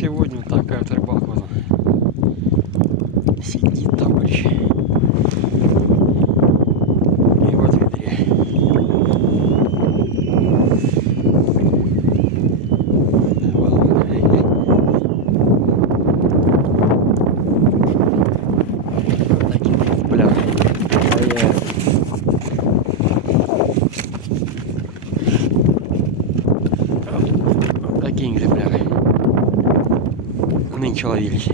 Сегодня такая вот рыбалка. Сидит товарищ. И вот в ведре. Такие пляж. Такие экземпляры нынче ловились.